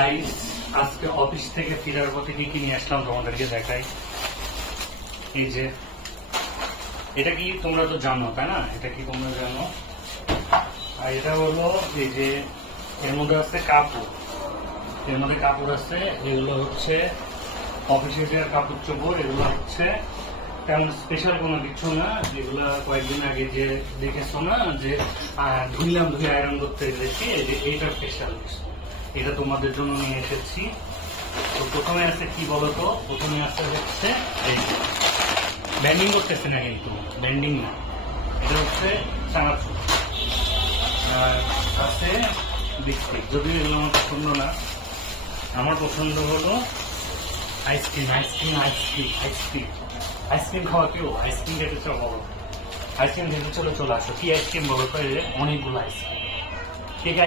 Guys, আজকে office থেকে ফেরার পথে কি নিয়ে আসলাম তোমাদেরকে দেখাই। এই যে এটা কি তোমরা তো জানো, তাই না? এটা কি তোমরা জানো? আর এটা হলো এই যে এর মধ্যে আছে কাপড়, এর মধ্যে কাপড় আছে। এগুলো হচ্ছে অফিসে যে কাপড় চোপড়, এগুলো হচ্ছে তেমন স্পেশাল কোনো কিছু না। যেগুলো কয়েকদিন আগে যে দেখেছো না, যে ধুইলাম, ধুয়ে আয়রন করতে গেছি, এইটা স্পেশাল। এটা তোমাদের জন্য নিয়ে এসেছি। তো প্রথমে আছে কি বলতো, প্রথমে আছে হচ্ছে এই ব্যান্ডিং করতেছে না, কিন্তু ব্যান্ডিং না, এটা হচ্ছে চানাচুর। আছে বিস্কিট, যদিও এগুলো আমার পছন্দ না। আমার পছন্দ হলো ice cream. Ice cream ice cream ice cream ice cream খাওয়া কেউ আইসক্রিম খেতে চাও বলো? আইসক্রিম খেতে চলে আসো। কি আইসক্রিম বলো তো? অনেকগুলো আইসক্রিম।